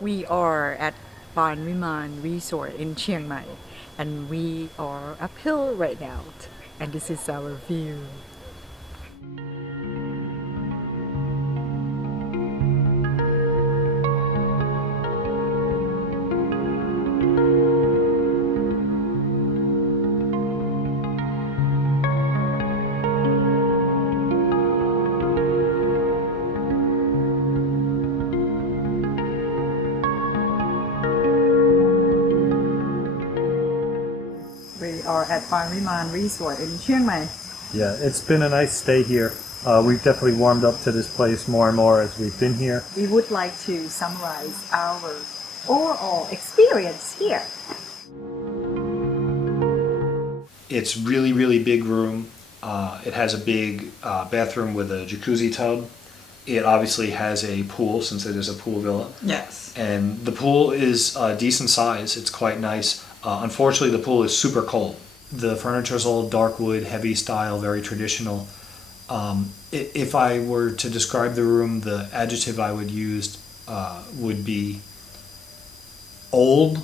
We are at Panviman Resort in Chiang Mai, and we are uphill right now, and this is our view. We are at Panviman Resort in Chiang Mai. Yeah, it's been a nice stay here. We've definitely warmed up to this place more and more as we've been here. We would like to summarize our overall experience here. It's really, really big room. It has a big bathroom with a jacuzzi tub. It obviously has a pool since it is a pool villa. Yes. And the pool is decent size. It's quite nice. Unfortunately, the pool is super cold. The furniture is all dark wood, heavy style, very traditional. If I were to describe the room, the adjective I would use would be old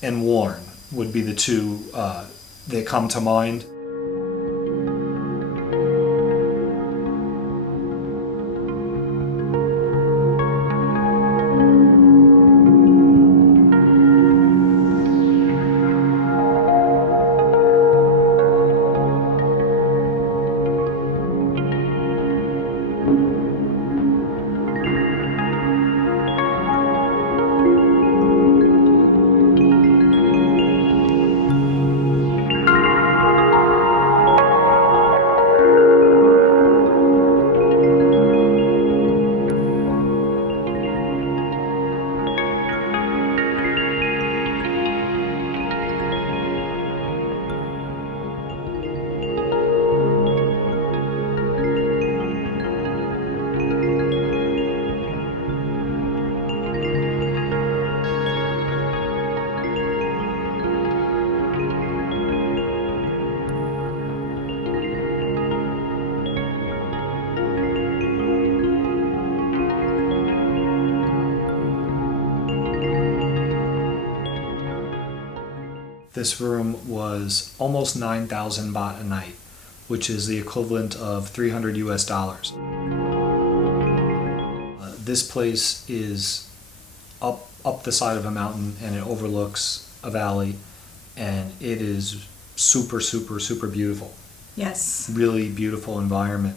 and worn would be the two that come to mind. This room was almost 9,000 baht a night, which is the equivalent of 300 US dollars. This place is up the side of a mountain and it overlooks a valley, and it is super, super, super beautiful. Yes. Really beautiful environment.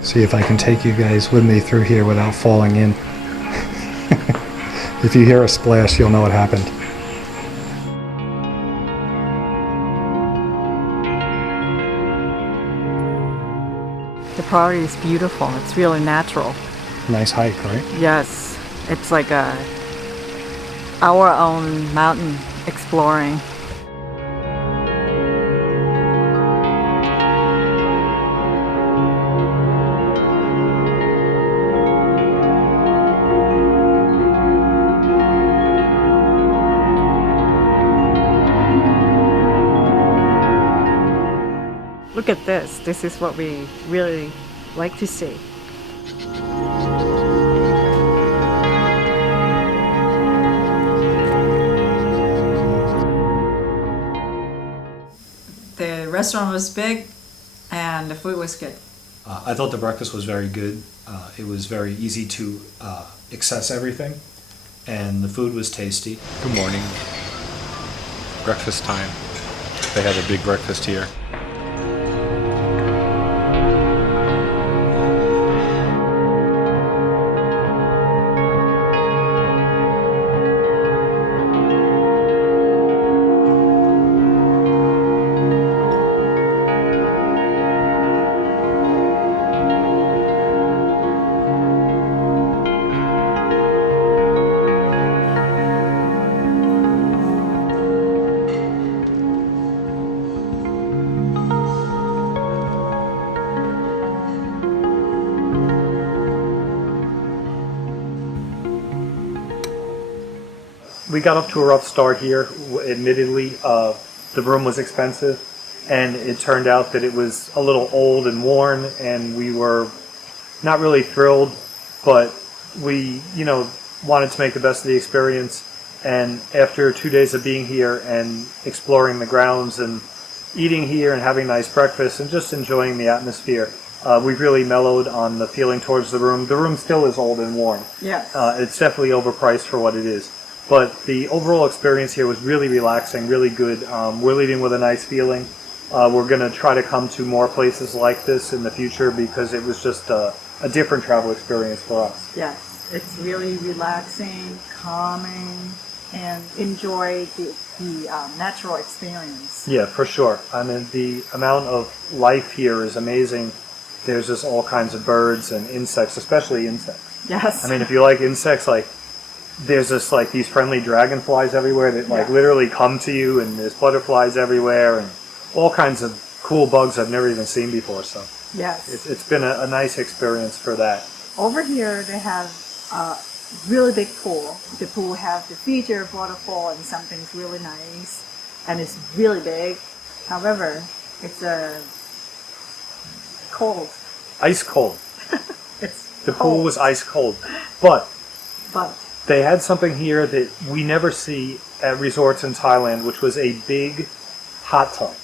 See if I can take you guys with me through here without falling in. If you hear a splash, you'll know what happened. The property is beautiful. It's really natural. Nice hike, right? Yes. It's like our own mountain exploring. Look at this. This is what we really like to see. The restaurant was big and the food was good. I thought the breakfast was very good. It was very easy to access everything, and the food was tasty. Good morning. Breakfast time. They have a big breakfast here. we got off to a rough start here. Admittedly, the room was expensive, and it turned out that it was a little old and worn, and we were not really thrilled, but we, wanted to make the best of the experience. And after 2 days of being here and exploring the grounds and eating here and having nice breakfast and just enjoying the atmosphere, we've really mellowed on the feeling towards the room. The room still is old and worn. Yes. It's definitely overpriced for what it is. But the overall experience here was really relaxing, really good. We're leaving with a nice feeling. We're going to try to come to more places like this in the future because it was just a different travel experience for us. Yes, it's really relaxing, calming, and enjoy the natural experience. Yeah, for sure. I mean, the amount of life here is amazing. There's just all kinds of birds and insects, especially insects. Yes. I mean, if you like insects, there's just these friendly dragonflies everywhere that literally come to you, and there's butterflies everywhere and all kinds of cool bugs I've never even seen before. So yes, it's been a nice experience for that. Over here they have a really big pool. The pool have the feature of waterfall and something's really nice, and it's really big. However, it's cold. Ice cold. The cold. pool was ice cold, but they had something here that we never see at resorts in Thailand, which was a big hot tub.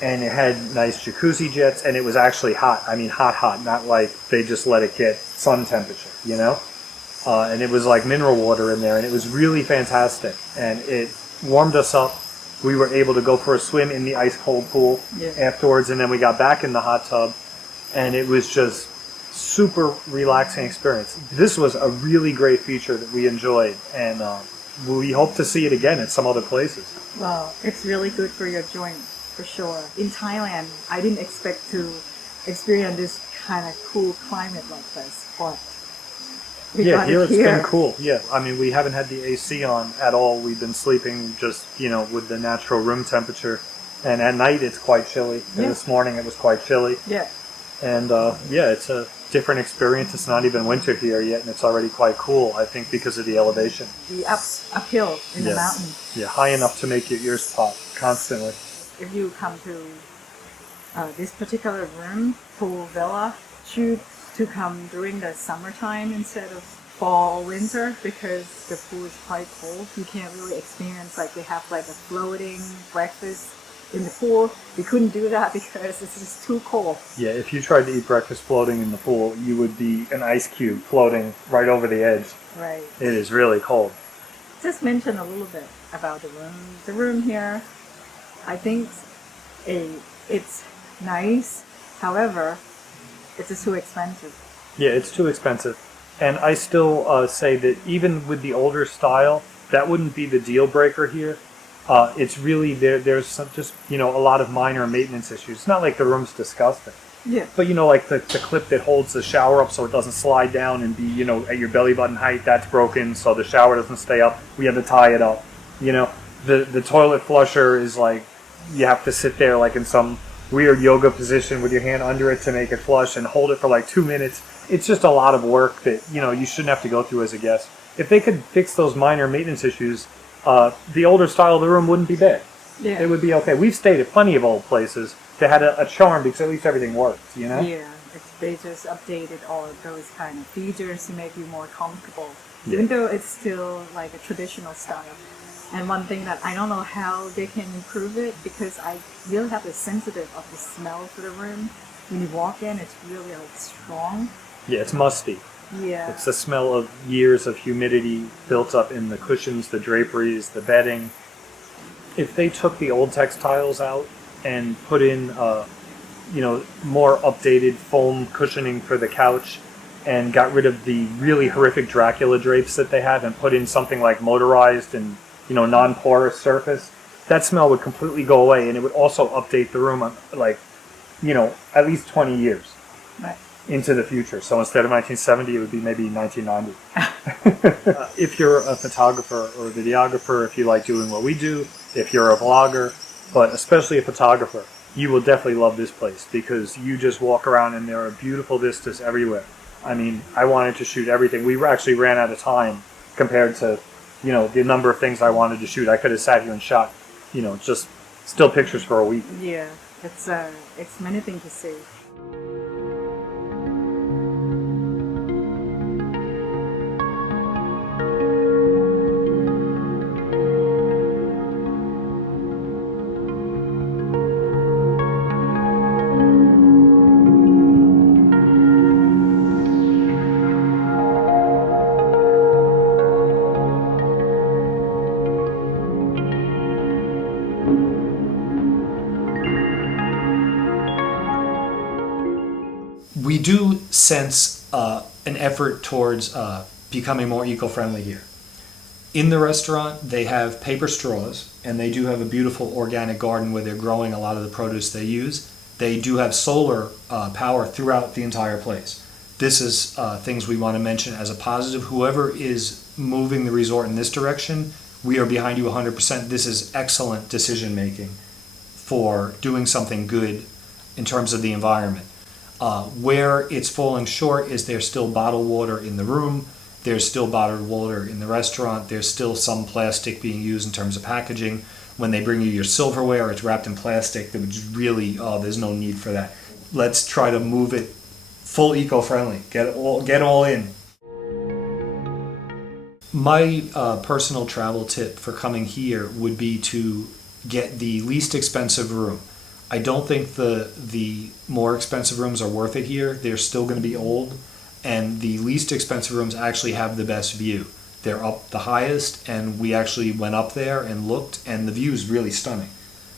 And it had nice jacuzzi jets, and it was actually hot. I mean, hot, not like they just let it get sun temperature, And it was like mineral water in there, and it was really fantastic. And it warmed us up. We were able to go for a swim in the ice-cold pool afterwards, and then we got back in the hot tub, and it was just super relaxing experience. This was a really great feature that we enjoyed, and we hope to see it again at some other places. Well, it's really good for your joint, for sure. In Thailand, I didn't expect to experience this kind of cool climate like this, but here it's been cool. Yeah, I mean, we haven't had the AC on at all. We've been sleeping just, with the natural room temperature. And at night it's quite chilly. And this morning it was quite chilly. Yeah. And it's a different experience. It's not even winter here yet, and it's already quite cool, I think, because of the elevation. The uphill in the mountain. Yeah, high enough to make your ears pop constantly. If you come to this particular room, pool villa, choose to come during the summertime instead of fall or winter because the pool is quite cold. You can't really experience they have a floating breakfast in the pool. We couldn't do that because it's just too cold. Yeah, if you tried to eat breakfast floating in the pool, you would be an ice cube floating right over the edge. Right. It is really cold. Just mention a little bit about the room. The room here, I think it's nice. However, it's too expensive. Yeah, it's too expensive. And I still say that even with the older style, that wouldn't be the deal breaker here. It's really, there's just, a lot of minor maintenance issues. It's not like the room's disgusting. Yeah. But, the clip that holds the shower up so it doesn't slide down and be, at your belly button height, that's broken, so the shower doesn't stay up. We have to tie it up. The toilet flusher is you have to sit there in some weird yoga position with your hand under it to make it flush and hold it for 2 minutes. It's just a lot of work that, you shouldn't have to go through as a guest. If they could fix those minor maintenance issues, the older style of the room wouldn't be bad. Yeah. It would be okay. We've stayed at plenty of old places that had a charm because at least everything worked, Yeah, they just updated all of those kind of features to make you more comfortable, even though it's still a traditional style. And one thing that I don't know how they can improve it because I really have a sensitive of the smell for the room. When you walk in, it's really strong. Yeah, it's musty. Yeah. It's the smell of years of humidity built up in the cushions, the draperies, the bedding. If they took the old textiles out and put in, more updated foam cushioning for the couch and got rid of the really horrific Dracula drapes that they have and put in something like motorized and, non-porous surface, that smell would completely go away, and it would also update the room, at least 20 years. Right. into the future. So instead of 1970, it would be maybe 1990. If you're a photographer or a videographer, if you like doing what we do, if you're a vlogger, but especially a photographer, you will definitely love this place because you just walk around and there are beautiful vistas everywhere. I mean, I wanted to shoot everything. We actually ran out of time compared to, the number of things I wanted to shoot. I could have sat here and shot, just still pictures for a week. Yeah, it's many things to see. We do sense an effort towards becoming more eco-friendly here. In the restaurant, they have paper straws, and they do have a beautiful organic garden where they're growing a lot of the produce they use. They do have solar power throughout the entire place. This is things we want to mention as a positive. Whoever is moving the resort in this direction, we are behind you 100%. This is excellent decision making for doing something good in terms of the environment. Where it's falling short is there's still bottled water in the room, there's still bottled water in the restaurant, there's still some plastic being used in terms of packaging. When they bring you your silverware, it's wrapped in plastic, that was really, there's no need for that. Let's try to move it full eco-friendly, get all in. My personal travel tip for coming here would be to get the least expensive room. I don't think the more expensive rooms are worth it here. They're still going to be old, and the least expensive rooms actually have the best view. They're up the highest, and we actually went up there and looked, and the view is really stunning.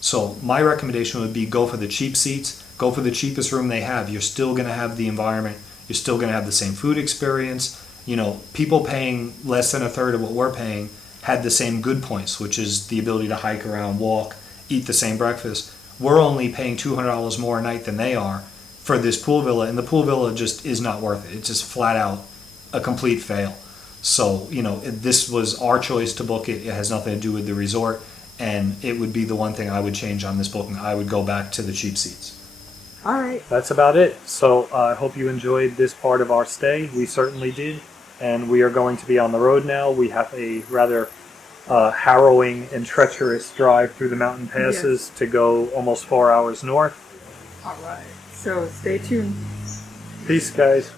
So my recommendation would be go for the cheap seats, go for the cheapest room they have. You're still going to have the environment. You're still going to have the same food experience. People paying less than a third of what we're paying had the same good points, which is the ability to hike around, walk, eat the same breakfast. We're only paying $200 more a night than they are for this pool villa, and the pool villa just is not worth it. It's just flat out a complete fail. So, this was our choice to book it. It has nothing to do with the resort, and it would be the one thing I would change on this booking. I would go back to the cheap seats. All right. That's about it. So I hope you enjoyed this part of our stay. We certainly did, and we are going to be on the road now. We have a rather harrowing and treacherous drive through the mountain passes to go almost 4 hours north. All right. So stay tuned. Peace, guys.